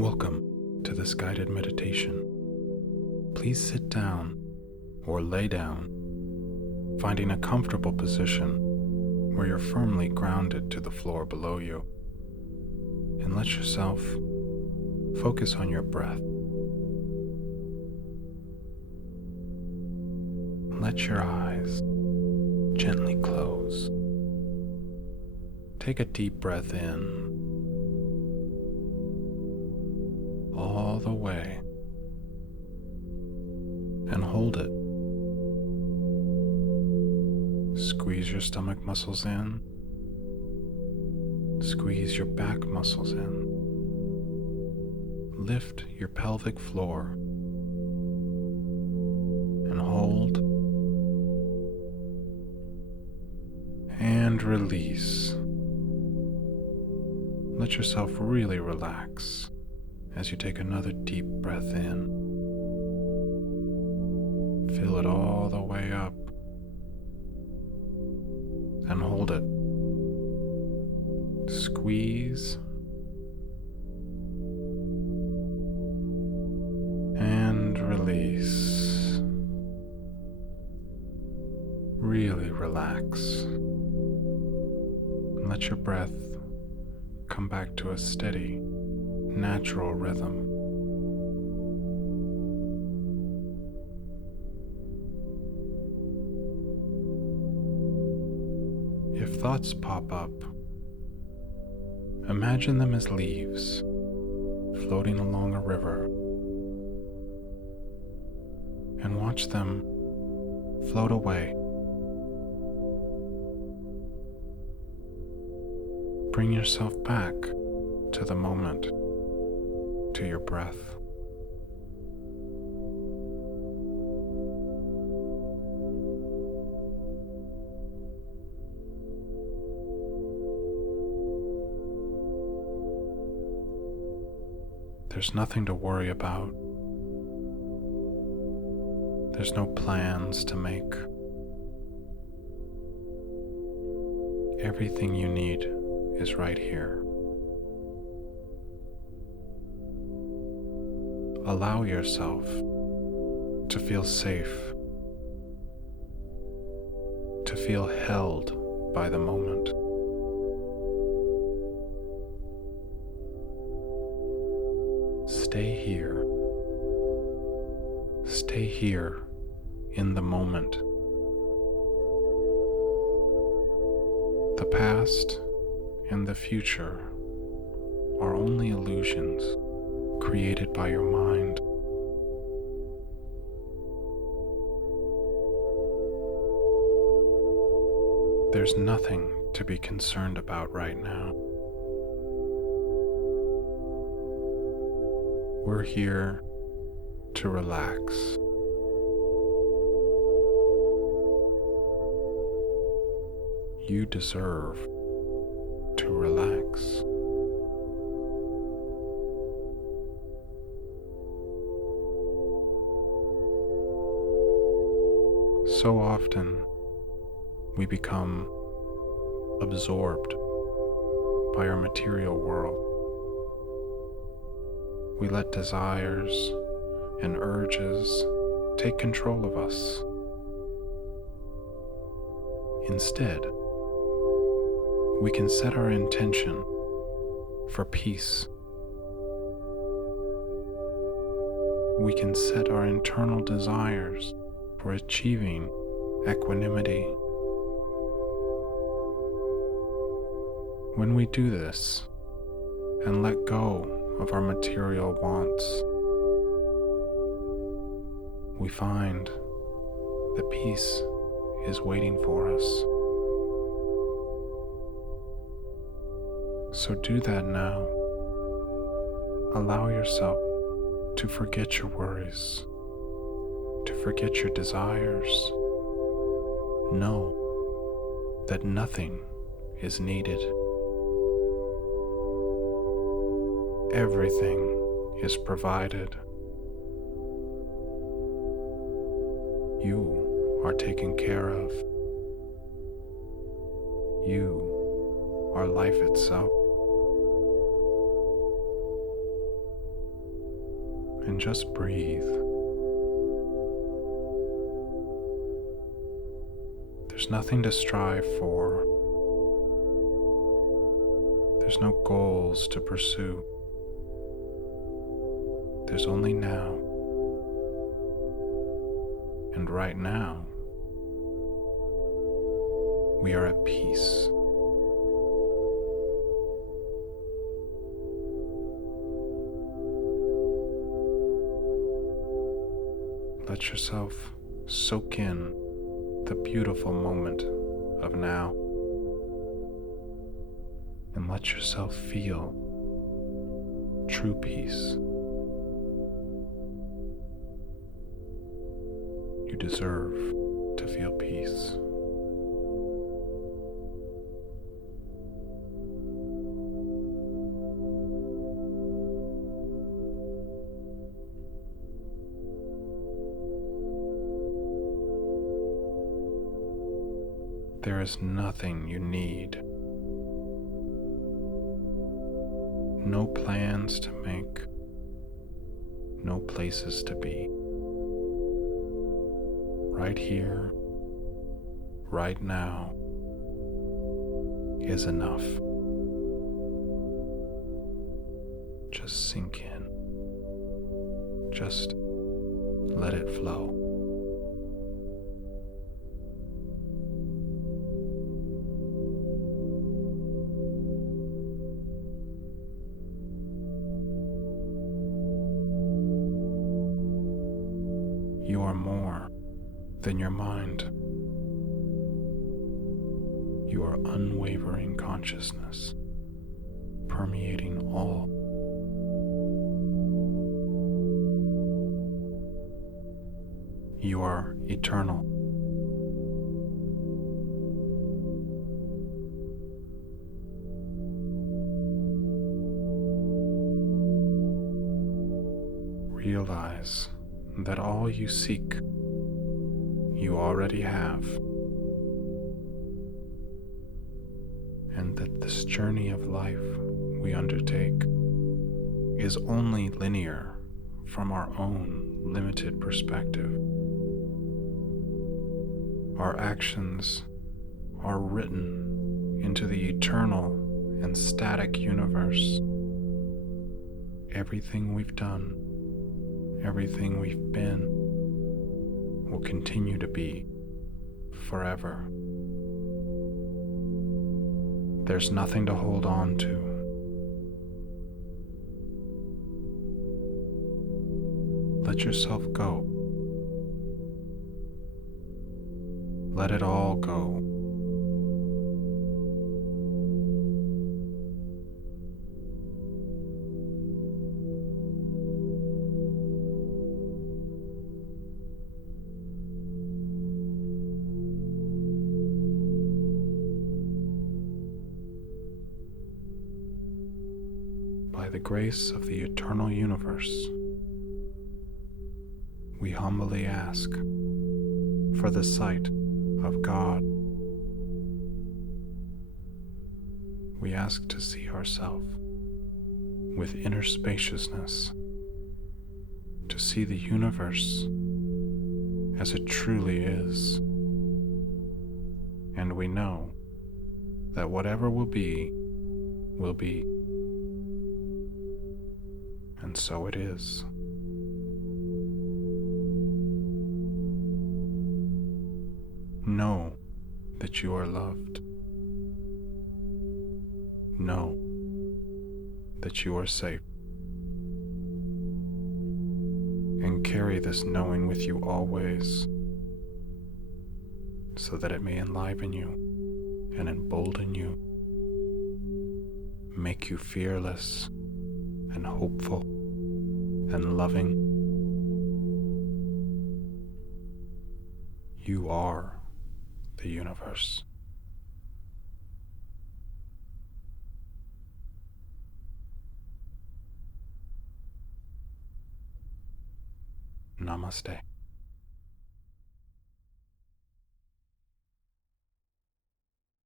Welcome to this guided meditation. Please sit down or lay down, finding a comfortable position where you're firmly grounded to the floor below you, and let yourself focus on your breath. Let your eyes gently close. Take a deep breath in, all the way, and hold it. Squeeze your stomach muscles in, squeeze your back muscles in, lift your pelvic floor, and hold, and release. Let yourself really relax as you take another deep breath in. Fill it all the way up and hold it. Squeeze and release. Really relax. And let your breath come back to a steady, natural rhythm. If thoughts pop up, imagine them as leaves floating along a river, and watch them float away. Bring yourself back to the moment, to your breath. There's nothing to worry about. There's no plans to make. Everything you need is right here. Allow yourself to feel safe, to feel held by the moment. Stay here. Stay here in the moment. The past and the future are only illusions created by your mind. There's nothing to be concerned about right now. We're here to relax. You deserve to relax. So often, we become absorbed by our material world. We let desires and urges take control of us. Instead, we can set our intention for peace. We can set our internal desires for achieving equanimity. When we do this and let go of our material wants, we find that peace is waiting for us. So do that now. Allow yourself to forget your worries, to forget your desires. Know that nothing is needed. Everything is provided. You are taken care of. You are life itself. and just breathe. There's nothing to strive for. There's no goals to pursue. There's only now. And right now, we are at peace. Let yourself soak in the beautiful moment of now, and let yourself feel true peace. You deserve to feel peace. There is nothing you need. No plans to make. No places to be. Right here, right now, is enough. Just sink in. Just let it flow. You are more than your mind. You are unwavering consciousness, permeating all. You are eternal. Realize that all you seek, you already have, and that this journey of life we undertake is only linear from our own limited perspective. Our actions are written into the eternal and static universe. Everything we've done, everything we've been, will continue to be forever. There's nothing to hold on to. Let yourself go. Let it all go. By the grace of the eternal universe, we humbly ask for the sight of God. We ask to see ourselves with inner spaciousness, to see the universe as it truly is. And we know that whatever will be, will be. And so it is. Know that you are loved. Know that you are safe. And carry this knowing with you always, so that it may enliven you and embolden you, make you fearless and hopeful and loving. You are the universe. Namaste.